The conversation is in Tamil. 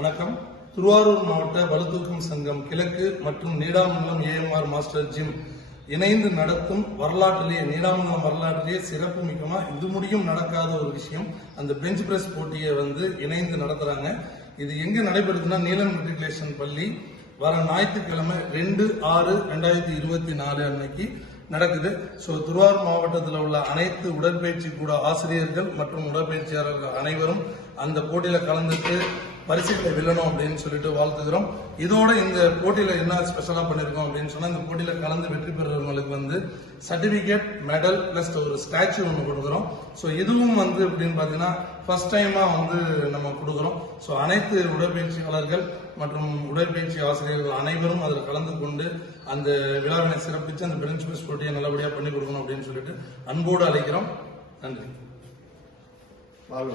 வணக்கம். திருவாரூர் மாவட்ட பளுதூக்கும் சங்கம் கிழக்கு மற்றும் நீடாமங்கலம் ஏஎம்ஆர் மாஸ்டர் ஜிம் இணைந்து நடத்தும் வரலாற்றிலேயே நீடாமங்கலம் வரலாற்றிலேயே சிறப்பு மிக்கமா? இது முடியும் நடக்காத ஒரு விஷயம். அந்த பெஞ்ச் பிரஸ் போட்டியை வந்து இணைந்து நடத்துறாங்க. இது எங்க நடைபெறுதுன்னா நீலன் மெட்ரிகுலேஷன் பள்ளி. வர ஞாயிற்றுக்கிழமை ரெண்டு ஆறு ரெண்டாயிரத்தி இருபத்தி நாலு அன்னைக்கு நடக்குது. ஸோ திருவாரூர் மாவட்டத்தில் உள்ள அனைத்து உடற்பயிற்சி கூட ஆசிரியர்கள் மற்றும் உடற்பயிற்சியாளர்கள் அனைவரும் அந்த போட்டியில் கலந்துட்டு பரிசுகளை வெல்லணும் அப்படின்னு சொல்லிட்டு வாழ்த்துக்கிறோம் இதோட இந்த போட்டியில் என்ன ஸ்பெஷலாக பண்ணியிருக்கோம் அப்படின்னு சொன்னால் இந்த போட்டியில் கலந்து வெற்றி பெறுறவங்களுக்கு வந்து சர்டிஃபிகேட் மெடல் ப்ளஸ் ஒரு ஸ்டாச்சு ஒன்று கொடுக்குறோம். ஸோ இதுவும் வந்து அப்படின்னு பார்த்தீங்கன்னா ஃபர்ஸ்ட் டைமாக வந்து நம்ம கொடுக்குறோம். ஸோ அனைத்து உடற்பயிற்சியாளர்கள் மற்றும் உடற்பயிற்சி ஆசிரியர்கள் அனைவரும் அதில் கலந்து கொண்டு அந்த விழாவினை சிறப்பித்து அந்த பெஞ்ச் பிரஸ் போட்டியை நல்லபடியாக பண்ணி கொடுக்கணும் அப்படின்னு சொல்லிட்டு அன்போடு அழைக்கிறோம். நன்றி. வாழ்க